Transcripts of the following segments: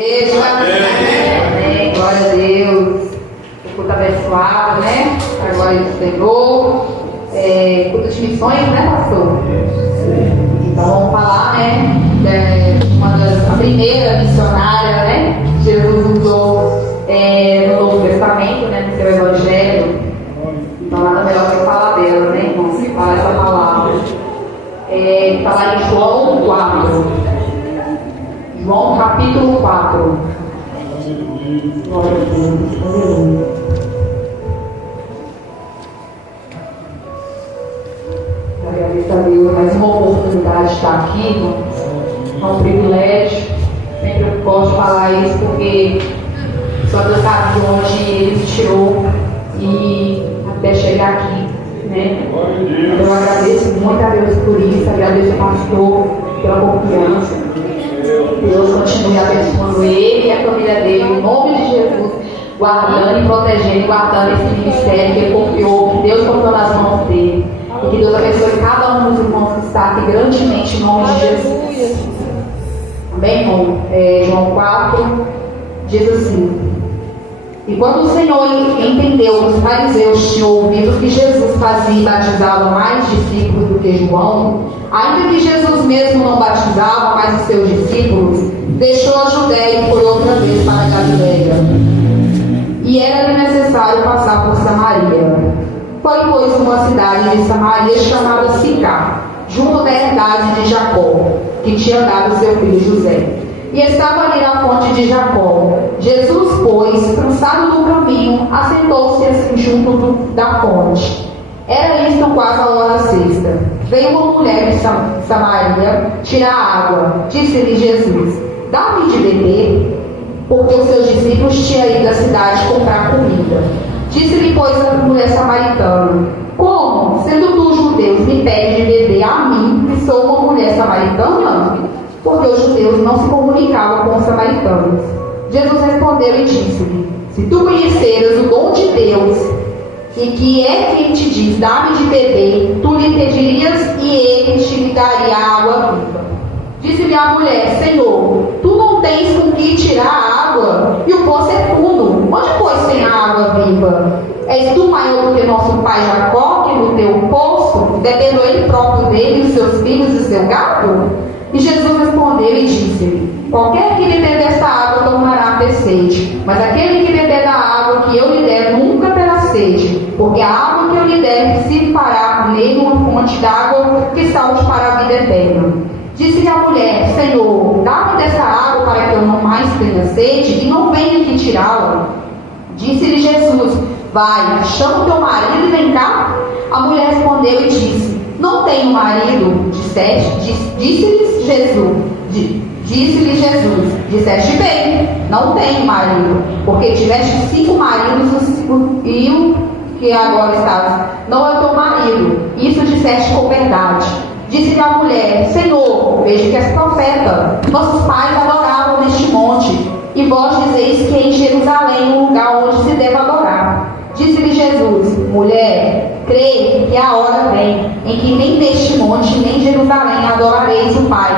Amém. Glória a Deus. O culto abençoado, né? A glória do Senhor. Culto de missões, né, pastor? Então vamos falar, né? A primeira missionária, né? Jesus usou no Novo Testamento, né? No seu Evangelho. Então nada melhor que falar dela, né, irmãos? Falar essa palavra. Está lá em João 4. João capítulo 4. Glória a Deus. Aleluia. Agradeço a Deus mais uma oportunidade de estar aqui. É um privilégio. Sempre eu gosto de falar isso porque só Deus sabe de onde Ele me tirou e até chegar aqui, né? Eu agradeço muito a Deus por isso. Agradeço ao pastor pela confiança. Deus continue abençoando ele e a família dele, em nome de Jesus, guardando e protegendo, guardando esse ministério que ele confiou, que Deus confiou nas mãos dele. E que Deus abençoe cada um dos irmãos que está aqui grandemente, em nome de Jesus. Amém, irmão? João 4 diz assim: e quando o Senhor entendeu que os fariseus tinham ouvido que Jesus fazia e batizava mais discípulos do que João, ainda que Jesus mesmo não batizava mais os seus discípulos, deixou a Judéia e foi outra vez para a Galileia. E era-lhe necessário passar por Samaria. Foi, pois, uma cidade de Samaria chamada Sicar, junto da herdade de Jacó, que tinha dado seu filho José. E estava ali na fonte de Jacó. Jesus, pois, cansado do caminho, assentou-se assim junto da fonte. Era isto quase a hora sexta. Veio uma mulher de Samaria tirar água. Disse-lhe Jesus: dá-me de beber, porque os seus discípulos tinham ido à cidade comprar comida. Disse-lhe, pois, a mulher samaritana: como, sendo tu judeus, me pede de beber a mim, que sou uma mulher samaritana? Porque os judeus não se comunicavam com os samaritanos. Jesus respondeu e disse-lhe: se tu conheceras o dom de Deus, e que é quem te diz, dá-me de beber, tu lhe pedirias e ele te daria água viva. Disse-lhe a mulher: Senhor, tu não tens com que tirar a água, e o poço é fundo. Onde, pois, tem a água viva? És tu maior do que nosso pai Jacó, que no teu poço, bebendo ele próprio dele, os seus filhos e seu gado? E Jesus respondeu e disse-lhe: qualquer que lhe beber esta água tornará a ter sede, mas aquele que beber da água que eu lhe der nunca terá sede, porque a água que eu lhe der se fará nele uma fonte d'água que salte para a vida eterna. Disse-lhe a mulher: Senhor, dá-me dessa água para que eu não mais tenha sede e não venha aqui tirá-la. Disse-lhe Jesus: vai, chama o teu marido e vem cá. A mulher respondeu e disse: não tenho marido. Disse-lhe Jesus: disseste bem, não tenho marido, porque tiveste 5 maridos e o que agora estás não é o teu marido. Isso disseste com verdade. Disse-lhe a mulher: Senhor, vejo que és profeta. Nossos pais adoravam neste monte, e vós dizeis que é em Jerusalém o lugar onde se deve adorar. Disse-lhe Jesus: mulher, creio que a hora vem em que nem neste monte nem em Jerusalém adorareis o Pai.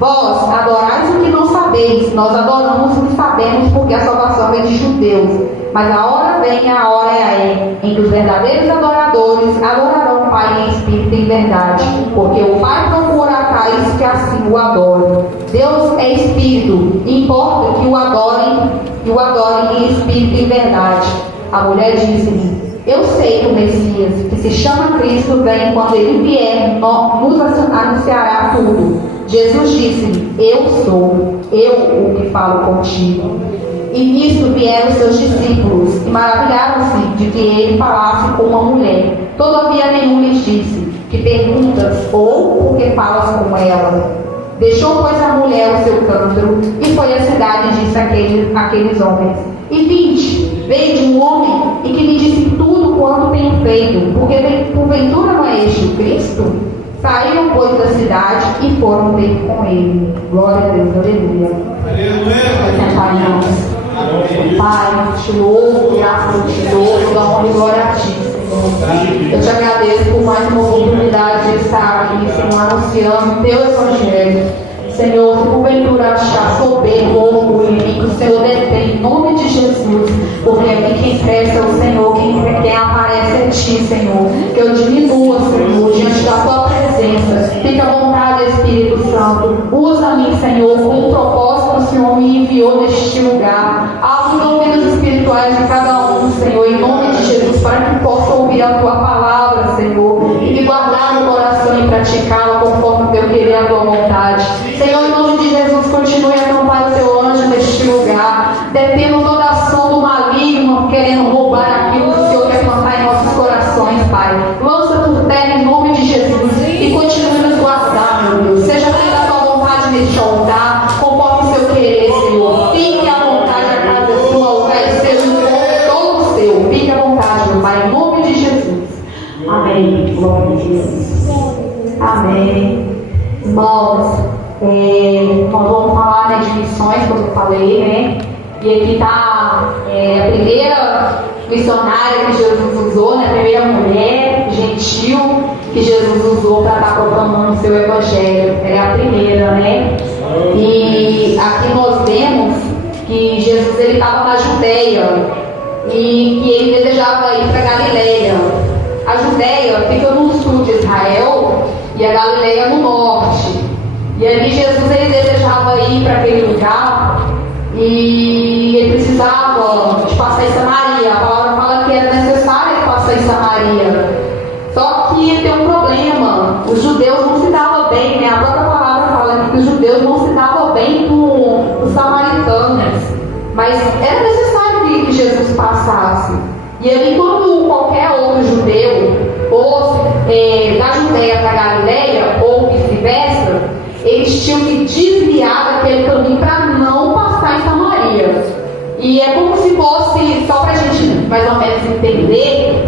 Vós adorais o que não sabeis, nós adoramos o que sabemos, porque a salvação vem de judeus. Mas a hora vem, a hora é aí, em que os verdadeiros adoradores adorarão o Pai em espírito e em verdade, porque o Pai procura tais que assim o adorem. Deus é espírito, importa que o adorem em espírito e em verdade. A mulher disse-lhe: eu sei que o Messias, que se chama Cristo, vem. Quando ele vier, nos anunciará tudo. Jesus disse-lhe: eu sou, eu o que falo contigo. E nisto vieram seus discípulos e maravilharam-se de que ele falasse com uma mulher. Todavia nenhum lhes disse: que perguntas, ou porque falas com ela? Deixou, pois, a mulher o seu cântaro e foi à cidade e disse àqueles homens: e vinde, veio um homem e que me disse tudo quanto tenho feito, porque porventura não é este o Cristo? Saíram, pois, da cidade e foram ter com ele. Glória a Deus, aleluia. Aleluia. Pai, te louvo, graças a ti, louvo, dá honra e glória a ti, Senhor. Eu te agradeço por mais uma oportunidade de estar aqui, Senhor, anunciando o teu evangelho. Senhor, se porventura achar soberbo ou inimigo porque aqui quem cresce é o Senhor, quem aparece é Ti, Senhor. Que eu diminua, Senhor, diante da Tua presença. Fique à vontade, Espírito Santo. Usa-me, Senhor, com o propósito que o Senhor me enviou neste lugar. Abra os ouvidos espirituais de cada um, Senhor, em nome de Jesus, para que possa ouvir a Tua palavra, Senhor, e guardar no coração e praticá-la conforme o Teu querer e a Tua vontade. Senhor, em nome de Jesus, continue a acampar o Teu anjo neste lugar, detendo toda a ação do maligno, querendo roubar aquilo que o Senhor quer plantar em nossos corações, Pai. Lança por terra em nome de Jesus e continue nos guardar, meu Deus. Seja feita a Tua vontade neste altar, conforme o Seu querer, Senhor. Fique à vontade, a casa é Sua, o lugar é Seu, o povo é todo Seu. Fique à vontade, meu Pai, em nome de Jesus. Amém. Glória a Jesus. Amém. Irmãos, nós vamos falar, né, de missões, como eu falei, né? E aqui está a primeira missionária que Jesus usou, né? A primeira mulher gentil que Jesus usou para estar proclamando o seu evangelho. Ela é a primeira, né? E aqui nós vemos que Jesus estava na Judeia e que ele desejava ir para Galileia. A Judeia fica no sul de Israel e a Galileia no norte. E ali Jesus ele desejava ir para aquele lugar e ele precisava de passar em Samaria. A palavra fala que era necessário passar em Samaria. Só que tem um problema: os judeus não se davam bem, né? A própria palavra fala que os judeus não se davam bem com os samaritanos. Mas era necessário que Jesus passasse. E ali, quando qualquer outro judeu fosse da Judeia para Galileia, ou vice-versa, eles tinham que desviar daquele caminho para não passar em Samaria. E é como se fosse, só para a gente mais ou menos entender,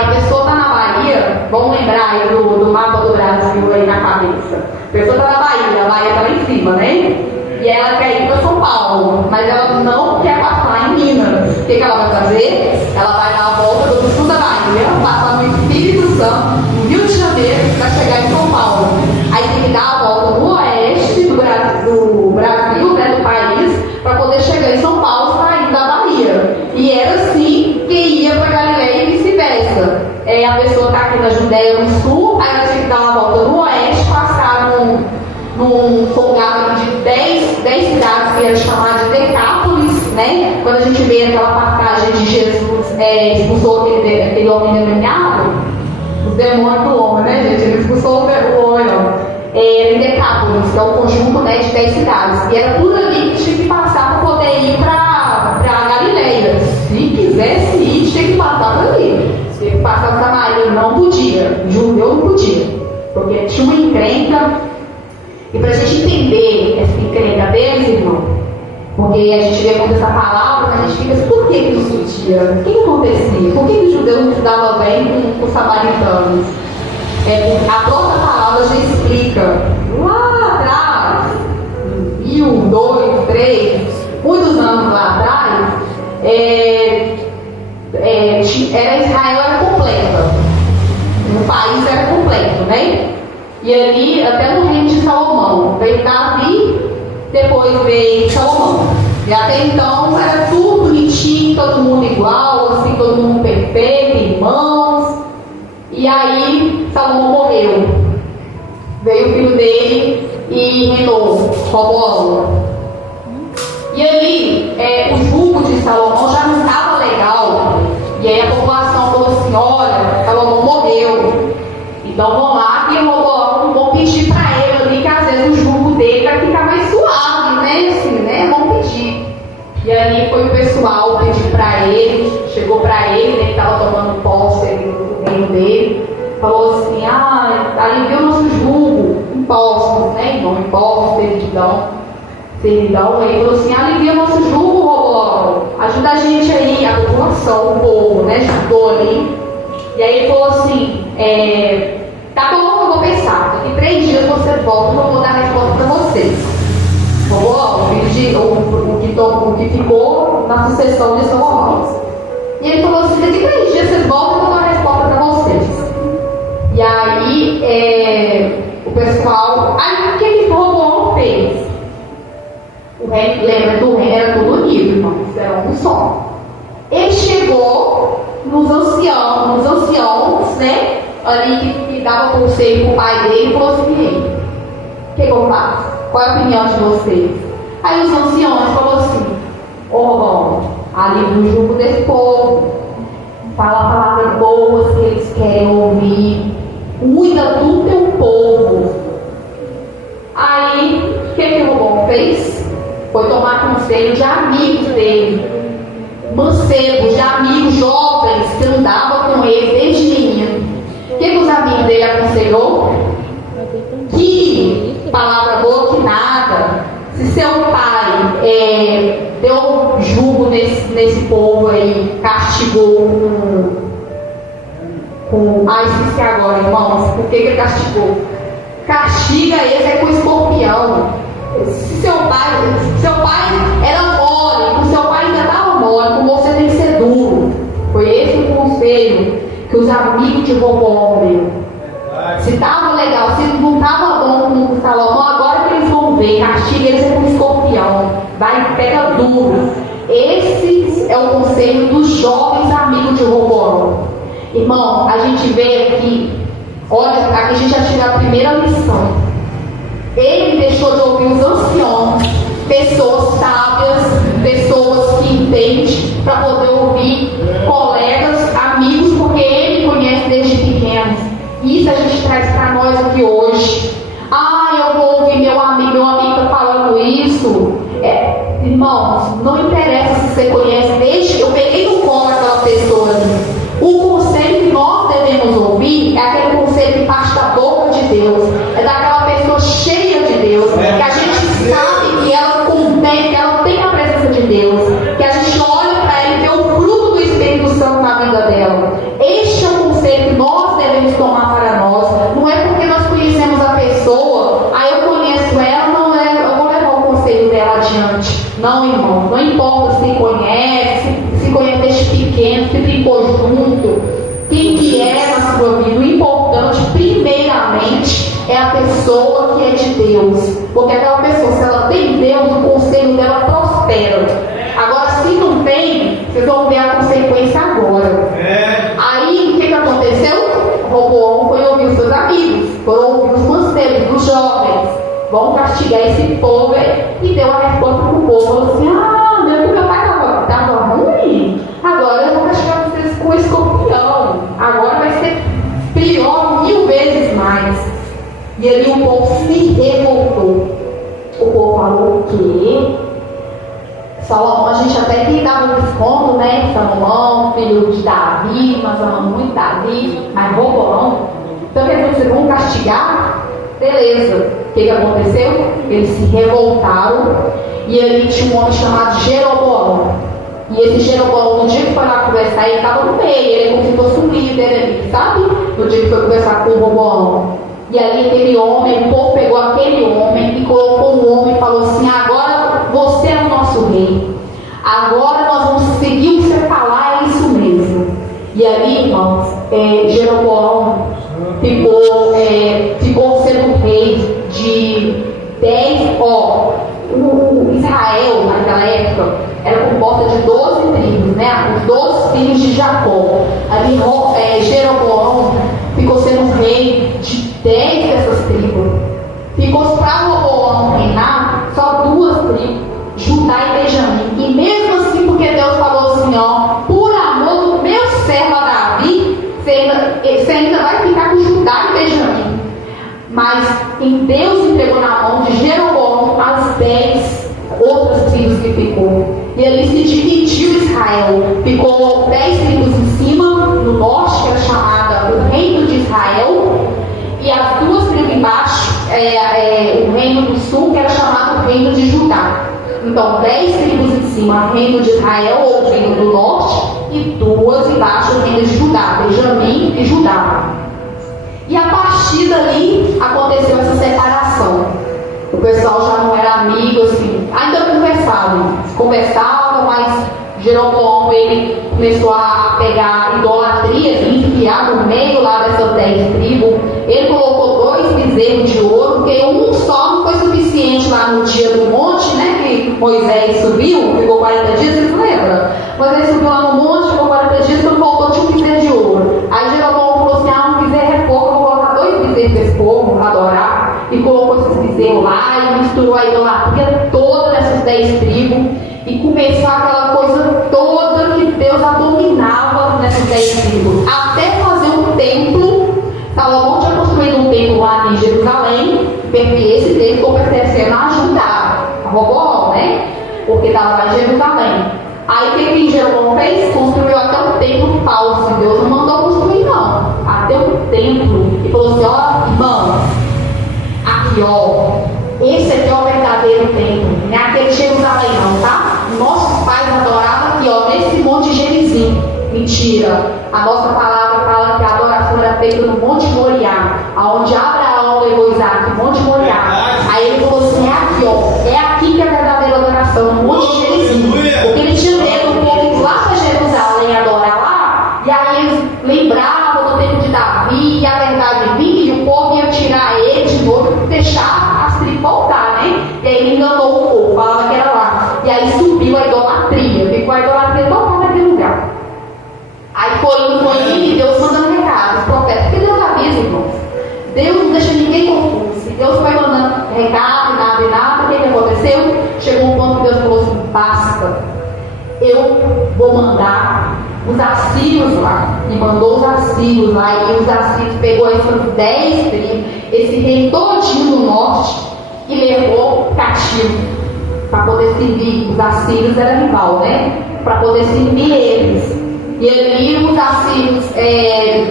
a pessoa está na Bahia, vamos lembrar aí do mapa do Brasil aí na cabeça. A pessoa está na Bahia, a Bahia está lá em cima, né? E ela quer ir para São Paulo, mas ela não quer passar em Minas. O que ela vai fazer? Ela vai dar a volta do sul da Bahia, passar no Espírito Santo, no Rio de Janeiro, para chegar em São Paulo. Aí tem que dar a volta no oeste do Brasil, né, do país, para poder chegar em São Paulo, saindo da Bahia. E era assim que ia para Galileia e vice-versa. A pessoa está aqui na Judeia, no sul, aí ela tinha que dar uma volta no oeste, passar num povoado de 10 cidades que era chamado de Decápolis, né? Quando a gente vê aquela passagem de Jesus expulsou aquele homem endemoniado, os demônios do homem, né, gente? Ele expulsou o homem, em Decápolis, que é o conjunto, né, de 10 cidades. E era tudo ali que tinha que passar para poder ir para Galileia. Se quisesse ir, tinha que passar por ali. Se passar para Samaria, não podia. Judeu não podia, porque tinha uma encrenca. E para a gente entender essa encrenca deles, irmão, porque a gente vê muito essa palavra, mas a gente fica assim, por que isso podia? O que acontecia? Por que os judeus não se davam bem com os samaritanos? A própria palavra já explica, lá atrás, 1, 2, 3, muitos anos lá atrás, Israel era completa, o país era completo, né? E ali, até no reino de Salomão, veio Davi, depois veio Salomão. E até então era tudo bonitinho, todo mundo igual, assim, todo mundo perfeito, irmãos. E aí Salomão morreu. Veio o filho dele e reinou, Roboão. E ali, o jugo de Salomão já não estava legal. E aí a população falou assim: olha, Salomão morreu. Então vão lá que vão pedir para ele ali, que às vezes o jugo dele vai ficar mais suave, né? Assim, né? Vão pedir. E aí foi o pessoal pedir para ele, chegou para ele, né? Ele estava tomando posse do reino dele, falou assim: alivia o nosso jugo, impostos, né? Não impostos, servidão. Ele falou assim: alivia o nosso jugo, Roboão, ajuda a gente aí, a população, o povo, né? Ajudou ali. E aí ele falou assim: tá bom, eu vou pensar. Daqui 3 dias você volta, eu vou dar a resposta para vocês. O que ficou na sucessão de Salomão. E ele falou assim: daqui 3 dias vocês voltam, eu vou dar a resposta para vocês. E aí o pessoal. Aí o que Roboão fez? O reino, lembra do reino, era tudo unido, irmãos, era um só. Ele chegou nos anciãos, né? Ali que dava conselho pro pai dele e falou assim: o que eu faço? Qual é a opinião de vocês? Aí os anciões falaram assim: bom, alivia o jugo desse povo, fala palavras boas que eles querem ouvir, cuida do teu povo. Aí, o que o Robão fez? Foi tomar conselho de amigos dele, mancebos, de amigos jovens que andavam com ele desde menino. O que os amigos dele aconselhou? Que palavra boa, que nada. Se seu pai deu jugo nesse povo aí, castigou esqueci agora, irmãos, por que ele castigou? Castiga eles com escorpião. Se seu pai era mole, o seu pai ainda estava mole, com você tem que ser duro. Foi esse o conselho que os amigos de Roboão deu. Se estava legal, se não estava bom com o Salomão, agora que eles vão ver, castiga eles com escorpião, vai pega duro. Esse é o conselho dos jovens amigos de Roboão. Irmão, a gente vê aqui, olha, aqui a gente já tira a primeira lição. Ele deixou de ouvir os anciãos, pessoas sábias, pessoas que entendem, para poder ouvir colegas, amigos, porque ele conhece desde pequenos. Isso a gente traz para nós aqui hoje. Eu vou ouvir meu amigo está falando isso. Irmãos, não interessa se você conhece desde. Eu peguei no colo aquela pessoa ali. O conselho que nós devemos ouvir é aquele conselho que parte da boca de Deus, é daquela pessoa cheia de Deus, que a gente sabe que ela contém, que ela tem a presença de Deus, que a gente olha para ela e vê o fruto do Espírito Santo na vida dela. Este é o conselho que nós devemos tomar para nós. Não é porque nós conhecemos a pessoa, eu conheço ela, eu vou levar o conselho dela adiante. Não, irmão, não importa se conhece desde pequeno, se brincou junto, quem que é na sua vida. O importante, primeiramente, é a pessoa que é de Deus, porque aquela pessoa, se ela tem Deus, o conselho dela prospera. Agora, se não tem, vocês vão ver a consequência agora. Aí, o que aconteceu? Roboão foi ouvir os seus amigos, foram ouvir os mancebos, os jovens, vão castigar esse povo, e deu a resposta para o povo, falou assim: meu pai estava ruim, agora eu vou castigar vocês com escorpião, agora vai ser pior 1000 vezes mais. E ali o povo se revoltou. O povo falou: o quê? Salomão, a gente até que dava um desconto, né? Salomão, filho de Davi, nós amamos muito Davi, mas Roboão. Então quer dizer, vocês vão castigar? Beleza. O que aconteceu? Eles se revoltaram, e ali tinha um homem chamado Jeroboão. E esse Jeroboão, no dia que foi lá conversar, ele estava no meio, ele é como se fosse um líder ali, sabe? No dia que foi conversar com o Roboão. E ali aquele homem, o povo pegou aquele homem e colocou um homem e falou assim: agora você é o nosso rei, agora nós vamos seguir o que você falar, é isso mesmo. E ali, irmãos, Jeroboão ficou sendo rei de 10. O Israel naquela época era composta de 12 tribos, né? Os 12 filhos de Jacó. Ali Jeroboão ficou sendo rei de 10 dessas tribos. Ficou para Roboão reinar só 2 tribos, Judá e Benjamim. E mesmo assim, porque Deus falou assim: por amor do meu servo Davi, você ainda vai ficar com Judá e Benjamim. Mas em Deus entregou na mão de Jeroboão as 10 outras tribos que ficou. E ali se dividiu Israel. Ficou 10 tribos em cima, no norte, que era chamada o reino de Israel, e as 2 tribos embaixo, o reino do sul, que era chamado o reino de Judá. Então 10 tribos em cima, reino de Israel ou reino do norte, e 2 embaixo, o reino de Judá, Benjamim e Judá. E a partir dali aconteceu essa separação. O pessoal já não era amigo, assim, ainda conversavam, mas Jeroboão, ele começou a pegar idolatrias e enfiar no meio lá dessas 10 tribos. Ele colocou 2 bezerros de ouro, porque um só não foi suficiente lá no dia do monte, né? Que Moisés subiu, ficou 40 dias, vocês lembram? Moisés subiu lá no monte, ficou 40 dias, quando voltou tinha um bezerro de ouro. Aí Jeroboão falou assim: um bezerro é pouco, eu vou colocar 2 bezerros desse povo para adorar. E colocou esses bezerros lá e misturou a idolatria toda dessas 10 tribos. E começou aquela coisa toda que Deus abominava nessas 10 tribos. Até fazer um templo. Salomão tinha construído um templo lá em Jerusalém. Porque esse templo ficou pertencendo a Judá, a Roboão, né? Porque estava lá em Jerusalém. Aí o que Jeroboão fez? Construiu até um templo falso. Deus não mandou construir, não. Até um templo. E falou assim: ó, irmão, aqui, ó, esse aqui é o verdadeiro templo. Não é aquele de Jerusalém, não, tá? Nossos pais adoravam aqui, ó, nesse monte de Gerizim. Mentira. A nossa palavra fala que a adoração era feita no Monte Moriá, aonde Abraão levou Isaac, Monte Moriá. Aí ele falou assim: é aqui, ó, é aqui que é a verdadeira adoração, no Monte de Gerizim. Porque ele tinha medo do povo ir lá para Jerusalém adorar lá, e aí eles lembravam do tempo de Davi, e a verdade vinha, e o povo ia tirar ele de novo e deixar as tribos voltar, né? E aí ele enganou o povo, falava que era lá. E aí subiu a idolatria, ficou a idolatria total naquele lugar. Aí foi indo, e Deus mandando recados, os profetas, porque Deus avisa, irmãos. Deus não deixa ninguém confuso. E Deus foi mandando recado, e nada, o que aconteceu? Chegou um ponto que Deus falou assim: basta, eu vou mandar os assírios lá. E mandou os assírios lá, e os assírios pegou essas 10 tribos, esse rei todinho do norte, e levou cativo, para poder servir. Os assírios eram rival, né? Para poder servir eles. E ali os assírios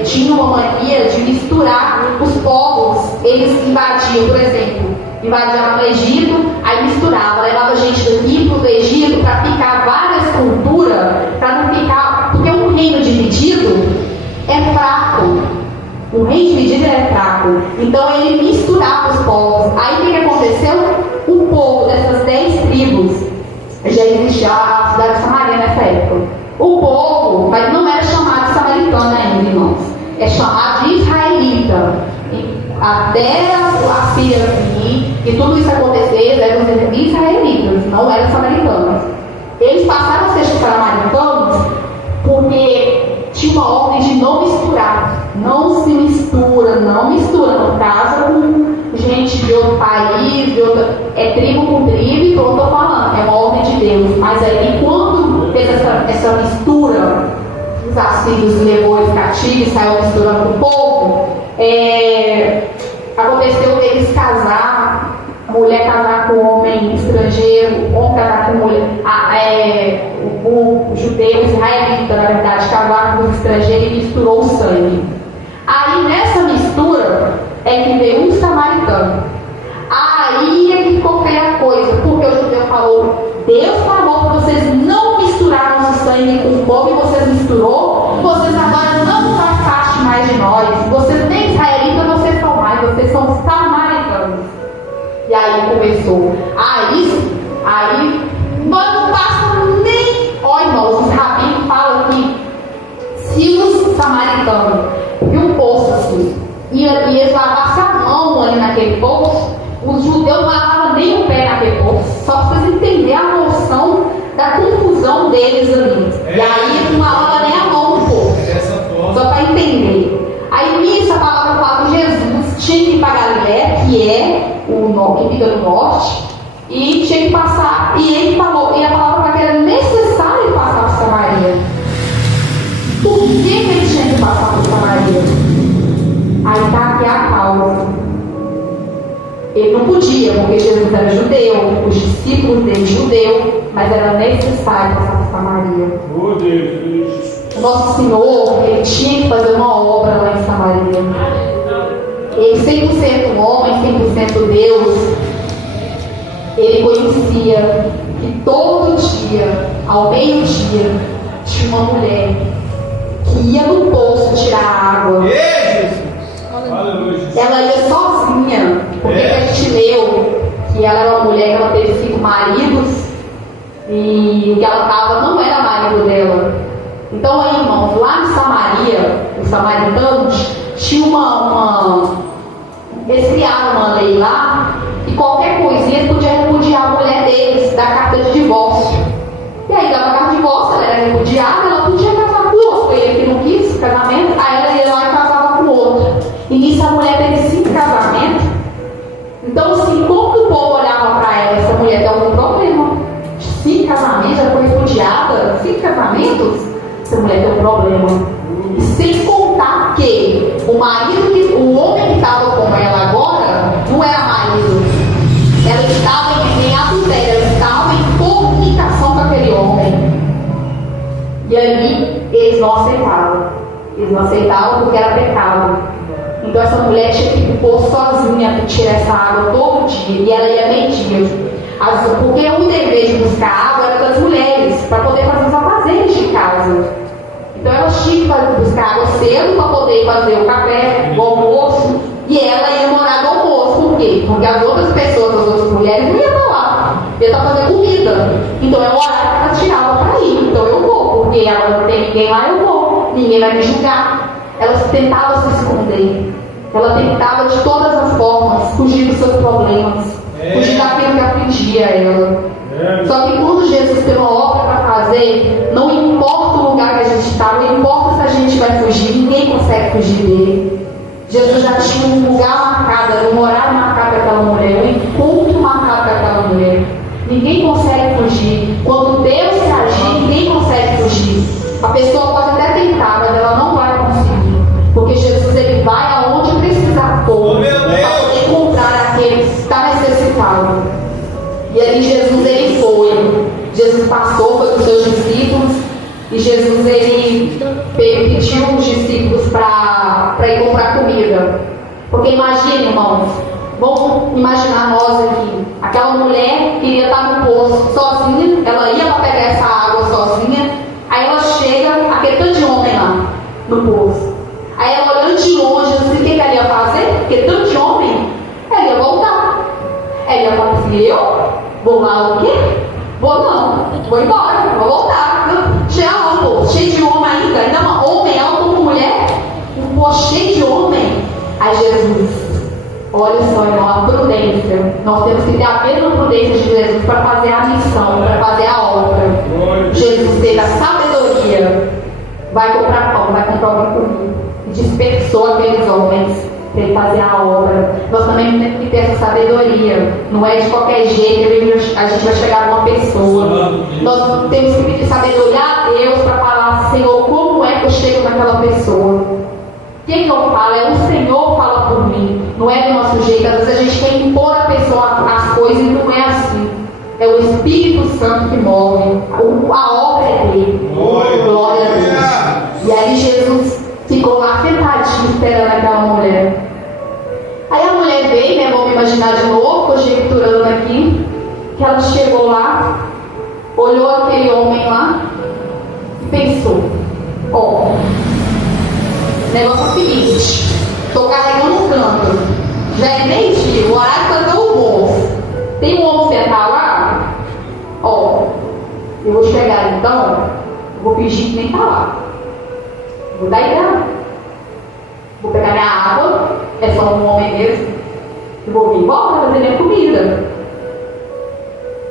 tinham uma mania de misturar os povos. Eles invadiam, por exemplo, invadiam o Egito, aí misturava, levava gente daqui para o Egito para ficar várias culturas, para não ficar. Porque um reino dividido é fraco. O reino dividido é fraco. Então ele misturava os povos. Aí o que aconteceu? O povo dessas 10 tribos, já existia a cidade de Samaria nessa época. O povo, mas não era chamado de samaritano ainda, irmãos. É chamado de israelita. Até a Síria vir e tudo isso acontecer, eram os israelitas, não eram samaritanos. Eles passaram a ser samaritanos porque tinha uma ordem de não misturar. Não se mistura, não mistura. Não casa com gente de outro país, de outra, tribo com tribo, e como eu estou falando, é uma ordem de Deus. Mas aí quando fez essa mistura, os assírios levou eles cativos, saiu misturando com o povo, aconteceu eles casar, mulher casar com homem estrangeiro, homem casar com mulher, o judeu, israelita, na verdade, casar com os estrangeiros e misturou o sangue. Aí nessa mistura é que veio um samaritano. Aí é que ficou feia a coisa, porque o judeu falou: Deus falou para vocês não misturar nosso sangue com o povo, e vocês misturou, vocês agora não fazem parte mais de nós, vocês nem israelitas, vocês são mais, vocês são samaritanos. E aí começou, aí nós não passa nem, irmãos, os rabinos falam que se os samaritanos e um poço assim, e eles lavassem a mão ali naquele poço, os judeus não lavavam nem o pé naquele poço, só para vocês entenderem a noção da confusão deles ali. E aí eles não lavavam nem a mão no poço, só para entender. Aí nisso a palavra fala que Jesus tinha que ir para Galiléia, que é que fica no norte, e tinha que passar, e ele falou, e a palavra fala que era necessário passar por Samaria. Por que ele tinha que passar por Samaria? Aí está aqui a causa. Ele não podia, porque Jesus era judeu, os discípulos dele judeus, mas era necessário passar por Samaria. Oh, Deus. Nosso Senhor, ele tinha que fazer uma obra lá em Samaria. Ele 100% homem, 100% Deus. Ele conhecia que todo dia, ao meio-dia, tinha uma mulher que ia no poço tirar água. Ela ia sozinha, porque a gente leu que ela era uma mulher que ela teve 5 maridos e o que ela estava não era marido dela. Então aí, irmãos, lá em Samaria, os samaritanos tinham eles criaram uma lei lá e qualquer coisinha eles podiam repudiar a mulher deles, dar carta de divórcio. E aí dava carta de divórcio, ela era essa mulher teve 5 casamentos. Então, assim, como que o povo olhava para ela? Essa mulher tem algum problema. 5 casamentos, já foi repudiada. 5 casamentos? Essa mulher tem um problema. E sem contar que o homem que estava com ela agora, não era marido. Ela estava em adultério, ela estava em comunicação com aquele homem. E ali, eles não aceitavam. Eles não aceitavam porque era pecado. Então essa mulher tinha que ir pro poço sozinha para tirar essa água todo dia. E ela ia meio-dia. Porque o dever de buscar água era das mulheres, para poder fazer os afazeres de casa. Então elas tinham que buscar água cedo para poder fazer o café, o almoço. E ela ia morar no almoço. Por quê? Porque as outras pessoas, as outras mulheres, não iam estar lá. Ia estar fazendo comida. Então é o horário que ela tirava para ir. Então eu vou, porque agora não tem ninguém lá, eu vou. Ninguém vai me julgar. Ela tentava se esconder. Ela tentava de todas as formas fugir dos seus problemas, fugir daquilo que afligia ela. Só que quando Jesus tem uma obra para fazer, não importa o lugar que a gente está, não importa se a gente vai fugir, ninguém consegue fugir dele. Jesus já tinha um lugar marcado, um horário marcado para aquela mulher, um encontro marcado para aquela mulher. Ninguém consegue fugir. Quando Deus se agir, ninguém consegue fugir. A pessoa pode até tentar, mas ela não vai conseguir. Porque Jesus ele vai aonde precisar for para encontrar aquele que está necessitado. E ali Jesus ele foi. Jesus passou, foi com os seus discípulos. E Jesus ele pediu os discípulos para ir comprar comida. Porque imagine, irmãos, vamos imaginar nós aqui. Aquela mulher queria estar no poço sozinha. Ela ia para pegar essa água sozinha. Aí ela chega, aquele tanto de homem lá no poço. Aí ela olhando de longe, assim, o que ela ia fazer? Porque tanto de homem, ela ia voltar. Ela ia falar assim, eu vou lá o quê? Vou não, vou embora, vou voltar. Chega lá um poço, cheio de homem ainda uma homem alto como mulher, um poço cheio de homem. Aí Jesus, olha só, irmão, a prudência. Nós temos que ter a mesma prudência de Jesus para fazer a missão, para fazer a obra. Jesus teve a sabedoria. Vai comprar pão, vai comprar alguma comida. Dispersou aqueles homens para ele fazer a obra. Nós também temos que ter essa sabedoria. Não é de qualquer jeito que a gente vai chegar a uma pessoa. Nós temos que pedir sabedoria a Deus para falar, Senhor, como é que eu chego naquela pessoa? Quem que eu falo? É o Senhor que fala por mim. Não é do nosso jeito. Às vezes a gente quer impor a pessoa as coisas e não é assim. É o Espírito Santo que move. A obra é dele. Glória a Deus. E aí Jesus ficou lá sentadinho esperando aquela mulher. Aí a mulher veio, né? Vamos imaginar de novo, conjecturando aqui, que ela chegou lá, olhou aquele homem lá e pensou: ó, o negócio é o seguinte, estou carregando um canto, já é meio-dia, o horário para ter o almoço. Tem um homem sentado lá? Ó, eu vou chegar então, vou fingir que nem está lá. Vou dar ideia. Vou pegar minha água, é só um homem mesmo. E vou vir embora fazer minha comida.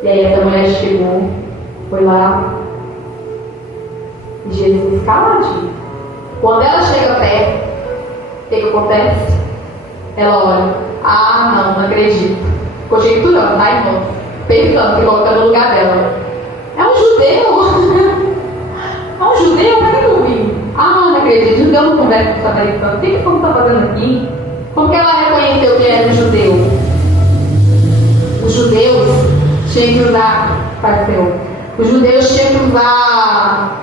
E aí essa mulher chegou, foi lá. E Jesus caladinho. Quando ela chega perto, o que acontece? Ela olha, não acredito. Conjecturando, tá, irmão? Pensando, se colocando no lugar dela. É um judeu. É um judeu, para que eu vim? Não acredito, judeu não conversa com o samaritano. O que você está fazendo aqui? Como que ela reconheceu que era um judeu? Os judeus tinham que usar, os judeus tinham que usar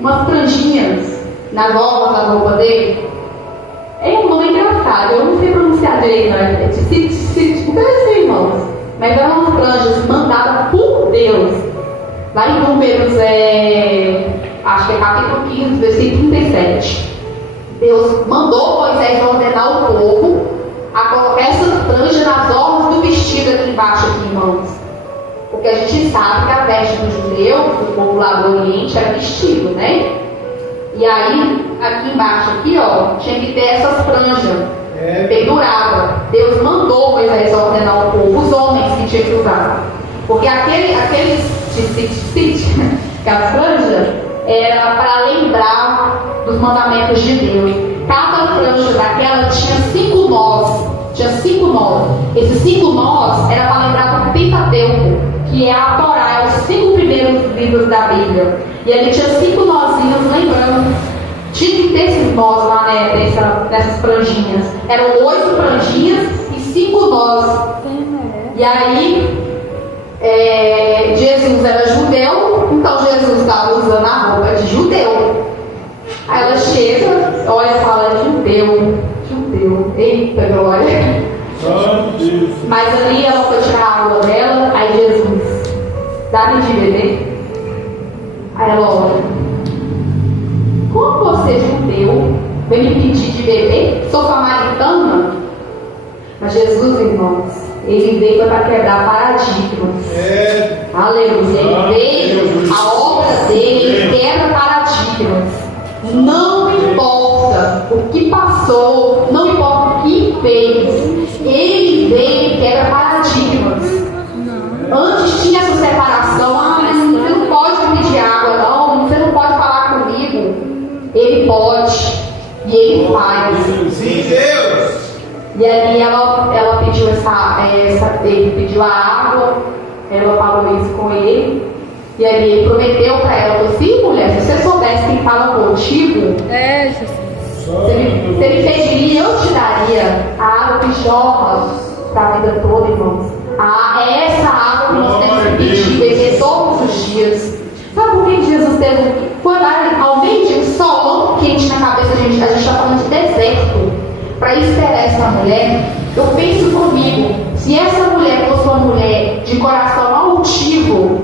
umas franjinhas nas orlas da roupa dele. É um nome engraçado, eu não sei pronunciar direito, não. É tipo, irmãos. Mas eram umas franjas mandadas por Deus. Lá em Números, acho que é capítulo 15, versículo 37. Deus mandou Moisés ordenar o povo a colocar essa franja nas orlas do vestido aqui embaixo, aqui, irmãos. Porque a gente sabe que a veste do judeu, do povo lá do Oriente, era vestido, né? E aí, aqui embaixo, aqui, ó, tinha que ter essas franjas penduradas. Deus mandou Moisés ordenar o povo, os homens que tinham que usar. Porque aqueles que a franja era para lembrar dos mandamentos de Deus. Cada franja daquela tinha 5 nós. Tinha 5 nós. Esses 5 nós era para lembrar do Pentateuco, que é a Torá, é os 5 primeiros livros da Bíblia. E ali tinha 5 nozinhos lembrando. Tinha que ter esses nós lá, né, nessas franjinhas. Eram 8 franjinhas e 5 nós. E aí, Jesus era judeu, então Jesus estava usando a roupa de judeu. Aí ela chega, olha e fala: judeu. Eita glória. Mas ali ela foi tirar a água dela. Aí Jesus: dá-me de beber. Aí ela olha: como você, judeu, vem me pedir de beber? Sou samaritana? Mas Jesus, irmãos, ele veio para quebrar paradigmas. Aleluia. Ele veio, a obra dele, ele quebra paradigmas. Não importa o que passou, não importa o que fez, ele veio e quebra paradigmas. Antes tinha essa separação: mas você não pode pedir água, não, você não pode falar comigo. Ele pode e ele faz. Sim, Deus. E ali ela pediu ele pediu a água, ela falou isso com ele. E ali ele prometeu para ela: falou assim, mulher, se você soubesse quem fala contigo, você me pediria, eu te daria a água que jorra para a vida toda, irmãos. É essa água que nós temos que pedir, beber todos os dias. Sabe por que Jesus teve? Quando ao meio-dia, sol quente na cabeça, a gente está falando de deserto. Para esperar essa mulher, eu penso comigo: se essa mulher fosse uma mulher de coração altivo,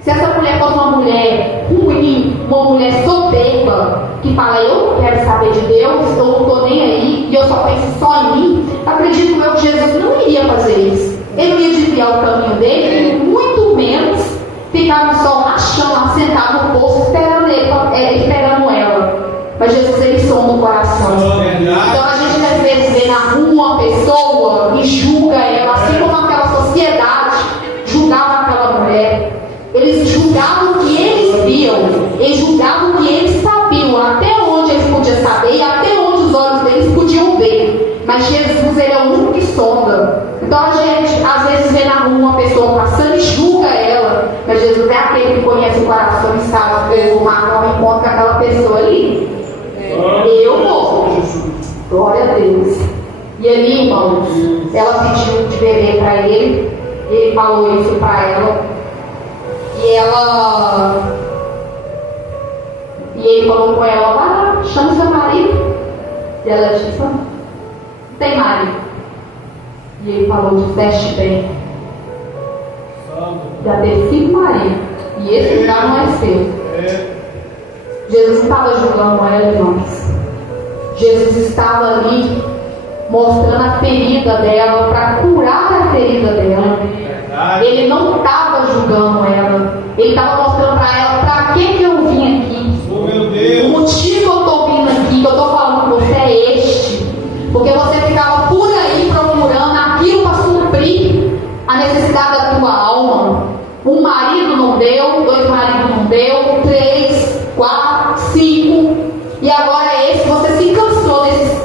se essa mulher fosse uma mulher ruim, uma mulher soberba, que fala: eu não quero saber de Deus, eu não estou nem aí, e eu só penso só em mim, acredito eu que Jesus não iria fazer isso. Ele não ia desviar o caminho dele, e muito menos ficar no sol rachando, sentado no poço, esperando ela. Mas Jesus, ele sonda o coração. Então a gente às vezes vê na rua uma pessoa e julga ela, assim como aquela sociedade julgava aquela mulher. Eles julgavam o que eles viam, eles julgavam o que eles sabiam, até onde eles podiam saber e até onde os olhos deles podiam ver. Mas Jesus, ele é o único que sonda. Então a gente às vezes vê na rua uma pessoa passando e julga ela, mas Jesus é aquele que conhece o coração e sabe: eu vou marcar um encontro com aquela pessoa ali. Eu vou. Glória a Deus. E ali, irmãos, ela pediu de beber para ele, ele falou isso para ela. E ele falou com ela: vai lá, chama seu marido. E ela disse: não tem marido. E ele falou: disseste bem, já teve 5 maridos, e esse lugar não é seu. Jesus não estava julgando ela, irmãos. Jesus estava ali mostrando a ferida dela, para curar a ferida dela. Ele não estava julgando ela, ele estava mostrando para ela: para que eu vim aqui? O motivo que eu estou vindo aqui, que eu estou falando com você, é este. Porque você ficava por aí procurando aquilo para suprir a necessidade da tua alma. Um marido não deu, 2 maridos não deu, 3, 4, 5. E agora é esse, você se cansou desses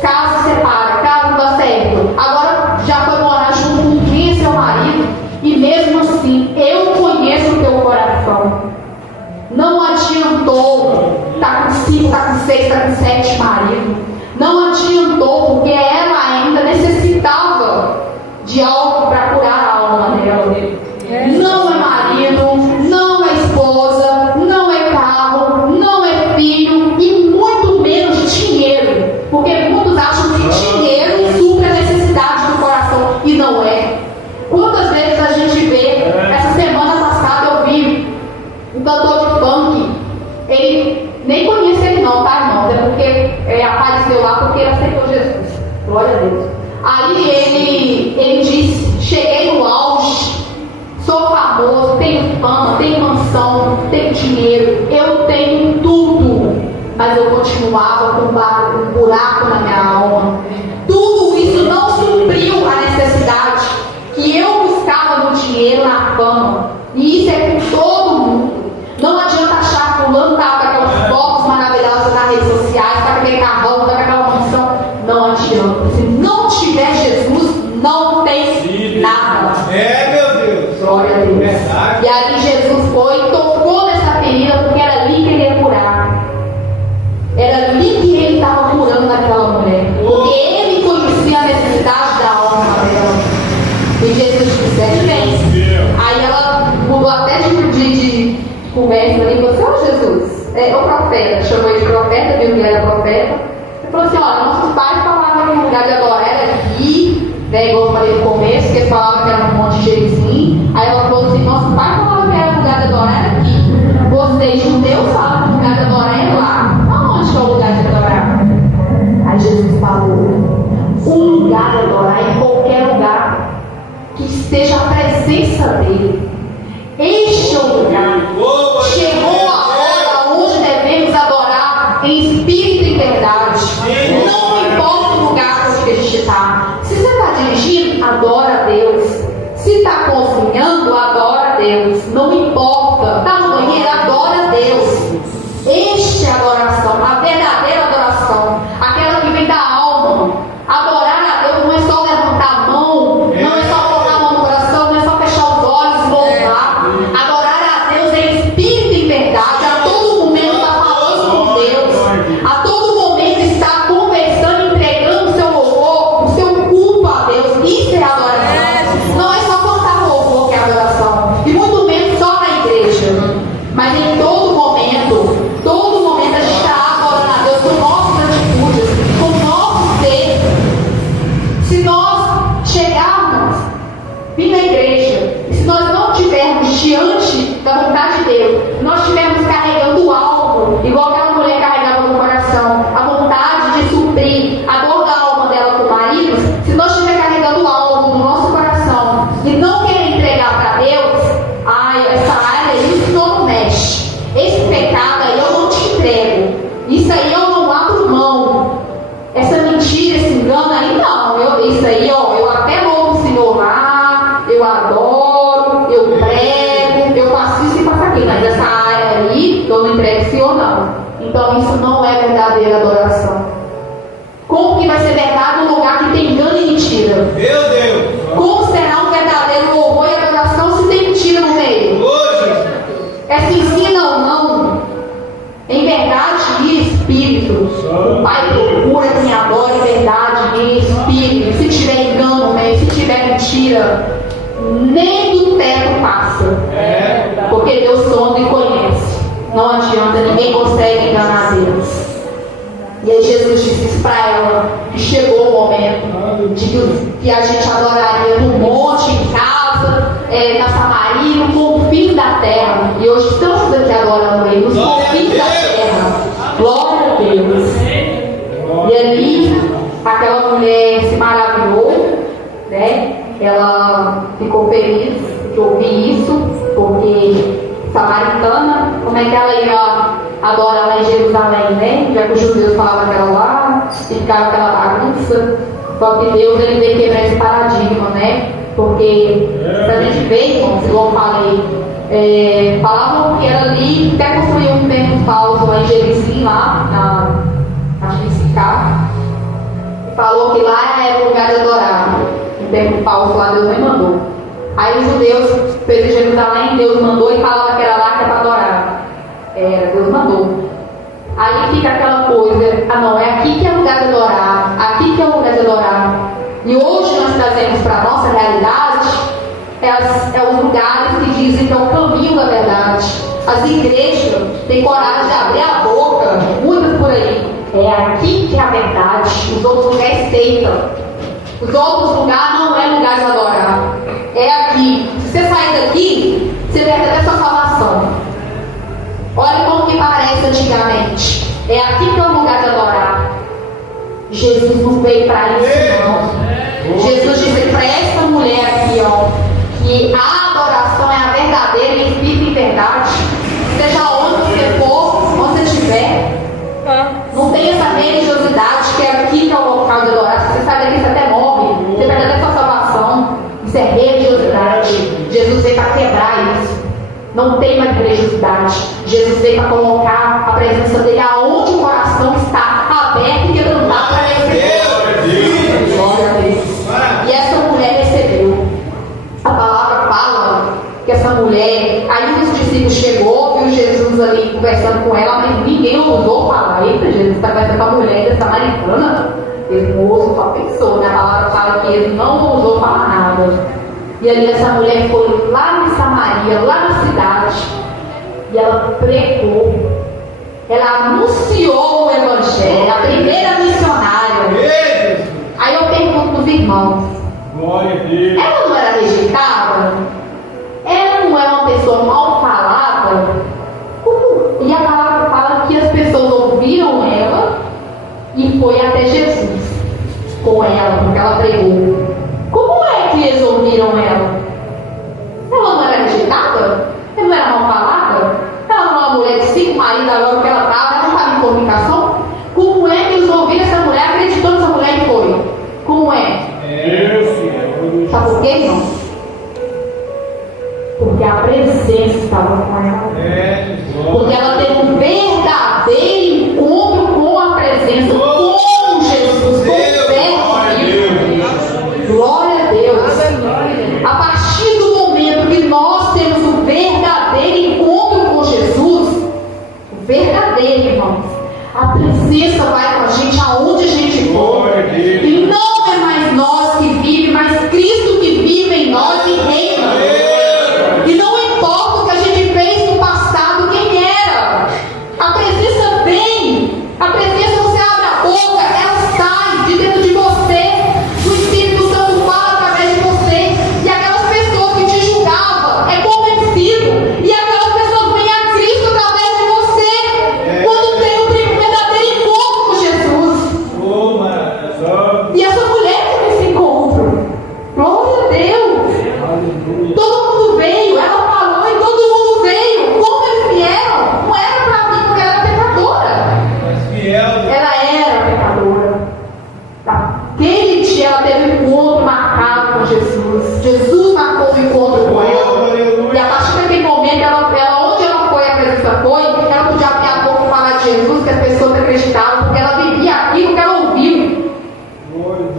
casos, separa, caso não dá certo. Agora já foi morar junto com quem é seu marido. E mesmo assim, eu conheço o teu coração. Não adiantou estar com 5, estar com 6, estar com 7 maridos. Não adiantou, porque ela ainda necessitava de algo para curar a alma dela. Não é marido, não é esposa, não é carro, não é filho e muito menos dinheiro. Porque muitos acham que dinheiro supre a necessidade do coração e não é. Quantas vezes a gente vê, essa semana passada eu vi um cantor de funk, ele nem conhece ele não, tá, irmãos? É porque apareceu lá porque ele aceitou Jesus. Glória a Deus. Aí ele disse: cheguei no auge, sou famoso, tenho fama, tenho mansão, tenho dinheiro, eu tenho tudo, mas eu continuava com um buraco na minha alma. Tudo isso não supriu a necessidade que eu buscava no dinheiro, na fama. E isso é com todo mundo. Não adianta achar que fulano tá com aquelas fotos maravilhosas nas redes sociais, tá com aquele carrão, tá com aquela de conversa ali, falou assim: ó Jesus, o profeta, chamou ele de profeta, viu que ele era profeta. Ele falou assim: olha, nossos pais falavam que o lugar de adorar era aqui, né, igual eu falei no começo, que eles falavam que era no Monte Gerizim. Aí ela falou assim: nossos pais falavam que era o lugar de adorar era aqui. Vocês, judeus, falam que o lugar de adorar é lá. Aonde que é o lugar de adorar? Aí Jesus falou: um lugar de adorar em qualquer lugar que esteja a presença dele. Este é o lugar. Chegou a hora onde devemos adorar em espírito e verdade. Não importa o lugar onde a gente está. Se você está dirigindo, adora a Deus. Se está cozinhando, adora a Deus. Não importa. Está no banheiro, adora a Deus. Esta é a adoração, a verdadeira adoração, aquela que vem da alma. Adorar a Deus não é só levantar a mão, não é só colocar a mão no coração, não é só fechar os olhos e louvar. Adorar a Deus é em espírito e verdade. A todo momento está falando com Deus, a todo momento está conversando, entregando o seu louvor, o seu culto a Deus. Isso é adoração. Não é só cantar louvor que é adoração, e muito menos só na igreja, mas em todo momento a gente está adorando a Deus com nossas atitudes, com o nosso ser. Se nós chegarmos, vir na igreja, e se nós não estivermos diante da vontade de Deus, nós estivermos carregando algo, igual aquela mulher carregava no coração, a vontade de suprir a dor da alma dela com o marido, se nós estivermos carregando algo no nosso coração e não querer entregar para Deus, essa área aí o Senhor não mexe. Esse pecado aí eu não te entrego. Isso aí eu não abro mão. Essa mentira, esse engano aí não. Isso aí, eu até louvo o Senhor lá, eu adoro, eu prego, eu faço isso e faço aquilo. Mas essa área aí eu não entrego o Senhor não. Então isso não é verdadeira adoração. Como que vai ser verdade um lugar que tem engano e mentira? Meu Deus! Como será um verdadeiro louvor e adoração se tem mentira no meio? É se ensina ou não, em verdade e espírito. O Pai procura quem adora em verdade e espírito. Se tiver engano no meio, se tiver mentira, nem do teto passa. Porque Deus sonda e conhece. Não adianta, ninguém consegue enganar Deus. E aí Jesus disse isso para ela, que chegou o momento de que a gente adoraria no monte, em casa, na Samaria, no confim da terra. E hoje estamos aqui adorando Ele, nos confins da terra. Glória a Deus. E ali, aquela mulher se maravilhou, né? Ela ficou feliz de ouvir isso, porque samaritana, como é que ela ia adorar lá em Jerusalém, né? Já que os judeus falavam que era lá, e ficava aquela bagunça. Só que Deus, ele veio quebrar esse paradigma, né? Porque se a gente vê, irmãos, igual eu falei, falavam que era ali, até construiu um templo falso lá em Gerizim, lá na Sicá, e falou que lá era o lugar de adorar. Um templo falso lá, Deus nem mandou. Aí os judeus fez em Jerusalém, Deus mandou e falava que era lá que era para adorar. Deus mandou. Aí fica aquela coisa, não, é aqui que é o lugar de adorar, aqui que é o lugar de adorar. E hoje nós trazemos para a nossa realidade os lugares que dizem que é o caminho da verdade. As igrejas têm coragem de abrir a boca, muitas por aí. É aqui que é a verdade, os outros lugares seita. Os outros lugares não é lugar de adorar. É aqui. Se você sair daqui, você perde até sua salvação. Olha como que parece antigamente. É aqui que é o lugar de adorar. Jesus não veio para isso, não. Jesus disse para essa mulher aqui, que a adoração é a verdadeira em espírito e verdade. Seja onde você for, onde você estiver. Não tem essa religiosidade que é aqui que é o local de adorar. Se você sai daqui, você até morre. Você perde até sua salvação. Isso é religiosidade. Jesus veio para quebrar isso. Não tem mais religiosidade. Jesus veio para colocar a presença dele aonde o coração está aberto e quebrantado para receber. Glória a Deus. E essa mulher recebeu. A palavra fala que essa mulher, aí um dos discípulos chegou, viu Jesus ali conversando com ela, mas ninguém ousou falar. Eita, Jesus está conversando com a mulher samaritana. Esse moço só pensou, né? A palavra fala que ele não ousou falar nada. E ali essa mulher foi lá em Samaria, lá na cidade, e ela pregou, ela anunciou o Evangelho, a primeira missionária. Aí eu pergunto para os irmãos, Glória a Deus. ela não era rejeitada? Ela não era uma pessoa mal falada? E a palavra fala que as pessoas ouviram ela e foi até Jesus com ela, porque ela pregou. Como é que eles ouviram ela? Ela não era rejeitada? Ela não era mal falada? Ela não era uma mulher de 5 maridos, agora que ela não estava em comunicação? Como é que eles ouviram essa mulher, acreditou nessa mulher e foi? Como é? Sabe por quê, irmão? Porque a presença estava com ela. Porque ela teve um verdadeiro encontro com a presença, com Jesus, com fé. Glória a Deus. A partir do momento que nós temos um verdadeiro encontro com Jesus, o verdadeiro, irmãos, a presença vai com a gente aonde a gente for. E não é mais nós que vive, mas Cristo que vive em nós e reina. E não importa o que a gente fez no passado, quem era. A presença vem. A presença, você abre a boca, ela sai de dentro de você. O Espírito Santo fala através de você. E aquelas pessoas que te julgavam é convencido. E aquelas pessoas vêm a Cristo através de você. Quando tem um verdadeiro encontro com Jesus. E essa mulher teve esse encontro. Glória a Deus. Todo mundo veio, ela falou e todo mundo veio. Como eles vieram? Não era para mim, porque ela era pecadora. Ela era pecadora. Naquele dia ela teve um encontro marcado com Jesus. Jesus marcou o encontro com ela. E a partir daquele momento, onde ela foi, a presença foi, ela podia abrir a boca e falar de Jesus, que as pessoas acreditavam, porque ela vivia aquilo que ela ouviu.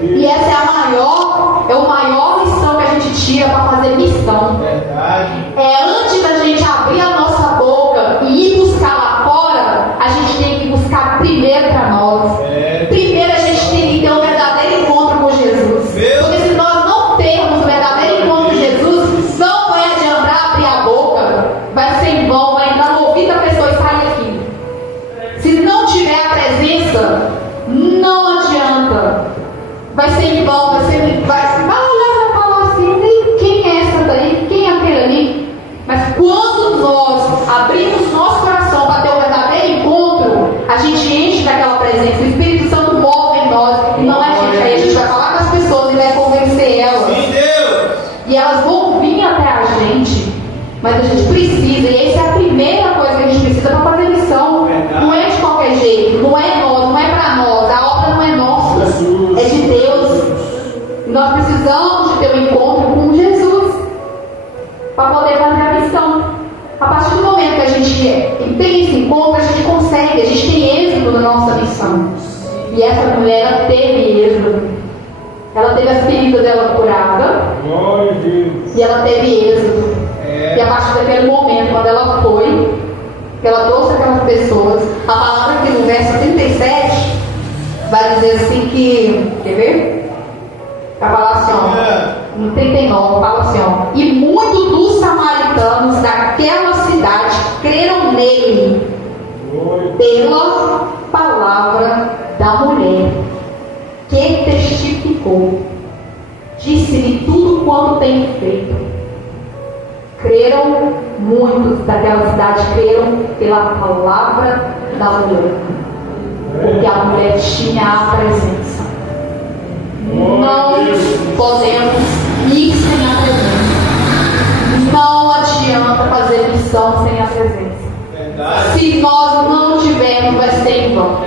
E essa é o maior lição que a gente tira para fazer missão. É antes da gente abrir a nossa boca e ir buscar lá fora, a gente tem que buscar primeiro para nós. Primeiro a gente tem que ter um verdadeiro encontro com Jesus. Porque se nós não termos um verdadeiro encontro com Jesus, não vai adiantar abrir a boca, vai ser em vão, vai entrar no ouvido da pessoa e sair aqui. Se não tiver a presença, não adianta. Vai ser em vão, vai olhar e falar assim, quem é essa daí? Quem é aquele ali? Mas quando nós abrimos nosso coração para ter um verdadeiro encontro, a gente enche daquela presença, o Espírito Santo move em nós, e não é a gente, aí a gente vai falar com as pessoas e vai convencer elas. E elas vão vir até a gente, mas a gente precisa, e essa é a primeira coisa que a gente precisa para fazer missão. Não é de qualquer jeito, não é nós, não é para nós, a obra não é nossa, é de Deus. E nós precisamos de ter um encontro com Jesus para poder fazer a missão. A partir do momento que a gente tem esse encontro, a gente consegue, a gente tem êxito na nossa missão. E essa mulher, ela teve êxito. Ela teve as feridas dela curadas. E ela teve êxito. E a partir daquele momento, quando ela foi, que ela trouxe aquelas pessoas, a palavra aqui no verso 37 vai dizer assim que, quer ver? Vai falar assim, ó, no 39, fala assim, ó, e muitos dos samaritanos daquela cidade creram nele pela palavra da mulher, que testificou, disse-lhe tudo quanto tem feito. Creram, muitos daquela cidade creram pela palavra da mulher, porque a mulher tinha a presença. Não podemos ir sem a presença. Não adianta fazer missão sem a presença. Se nós não tivermos, vai ser em vão.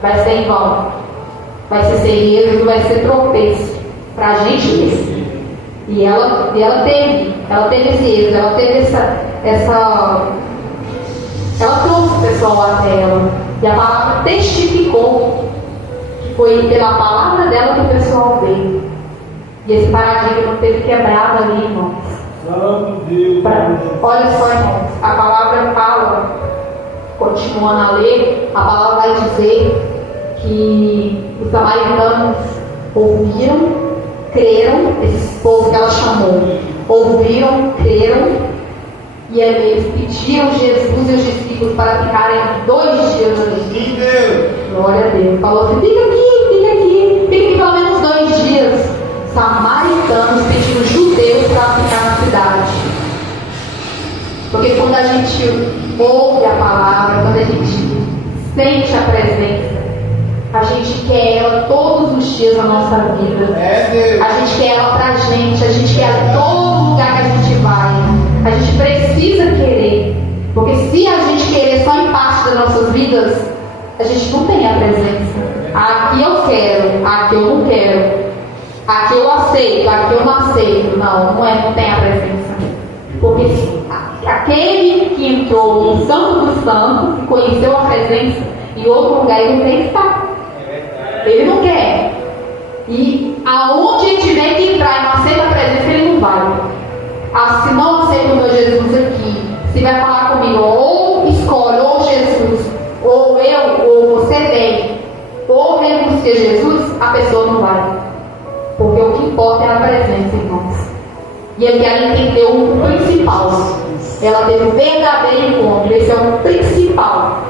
Vai ser em vão. Vai ser sem êxito, vai ser tropeço para a gente mesmo. E ela teve esse êxito, ela teve ela trouxe o pessoal até ela. E a palavra testificou. Foi pela palavra dela que o pessoal veio. E esse paradigma teve quebrado ali, irmãos. Olha só, irmãos, a palavra fala, continuando a ler, a palavra vai dizer que os samaritanos ouviram creram, esse povo que ela chamou, ouviram, creram, e eles pediram Jesus e os discípulos para ficarem 2 dias ali. Glória a Deus. Falou assim: fica aqui pelo menos 2 dias. Samaritanos pedindo judeus para ficar na cidade. Porque quando a gente ouve a palavra, quando a gente sente a presença, a gente quer ela todos os dias na nossa vida. A gente quer ela pra gente, a gente quer ela em todo lugar que a gente vai. A gente precisa querer. Porque se a gente querer só em parte das nossas vidas, a gente não tem a presença. Aqui eu quero, aqui eu não quero. Aqui eu aceito, aqui eu não aceito. Não tem a presença. Porque aquele que entrou no Santo do Santo, que conheceu a presença, em outro lugar ele não tem que estar. Ele não quer. E aonde ele tiver que entrar e não aceita a presença, ele não vai. Se não aceita o meu Jesus aqui, se vai falar comigo, ou escolhe, ou Jesus, ou eu, ou você vem, ou renuncia Jesus, a pessoa não vai. Porque o que importa é a presença, irmãos. E aqui ela entendeu o principal. Ela teve o verdadeiro encontro. Esse é o principal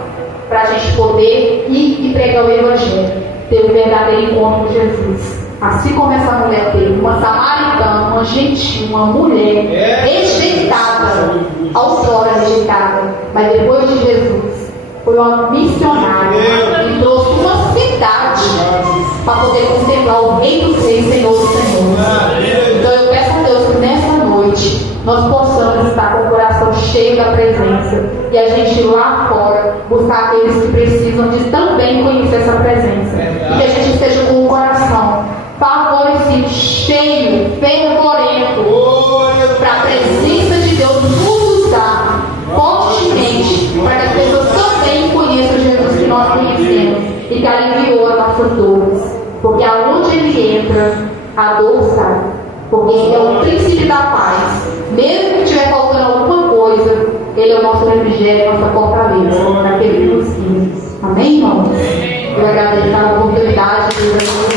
para a gente poder ir e pregar o Evangelho. Ter o verdadeiro encontro com Jesus. Assim como essa mulher teve, uma samaritana, uma gentil, uma mulher rejeitada, outrora rejeitada, mas depois de Jesus, foi uma missionária e trouxe uma cidade para poder contemplar o Rei dos Reis, Senhor dos Senhores. Então eu peço a Deus que nessa noite nós possamos estar com o coração cheio da presença e a gente lá fora buscar aqueles que precisam de também conhecer essa presença. E que a gente esteja com o coração favorecido, cheio, fervorento para a presença de Deus nos usar fortemente para que as pessoas também conheçam Jesus que nós conhecemos e que aliviou as nossas dores. Porque aonde ele entra, a dor sai. Porque ele é o príncipe da paz. Mesmo que estiver faltando alguma coisa, ele é o nosso refrigério, nossa fortaleza, naquele que nos guia. Amém, irmãos? Eu agradeço a oportunidade de